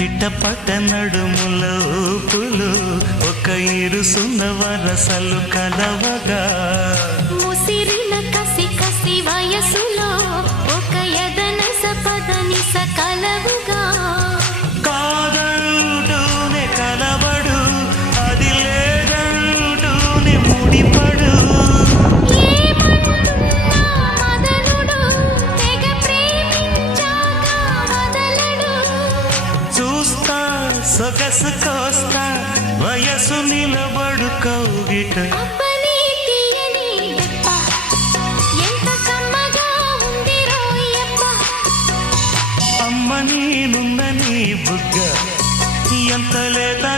చిట్టపట్ట నడుముల ఊపులు ఒక ఇరుసున్న వరసలు కలవగా ముసిరిన కసి కసి వయసులో ఒక యదనస పదనిస కలవుగా కాదంటూనే కలబడు అది లేదంటూనే ముడిపడు ఏమంటున్నా మదనుడు తెగ ప్రేమించాక వదలడు చూస్తా సొగసు కోస్తా వయసు నిలబడు కౌగిట అబ్బని తీయని దెబ్బ ఎంత కమ్మగా ఉంది రోయప్ప అమ్మ నేనున్న నీ బుగ్గ ఎంత లేదా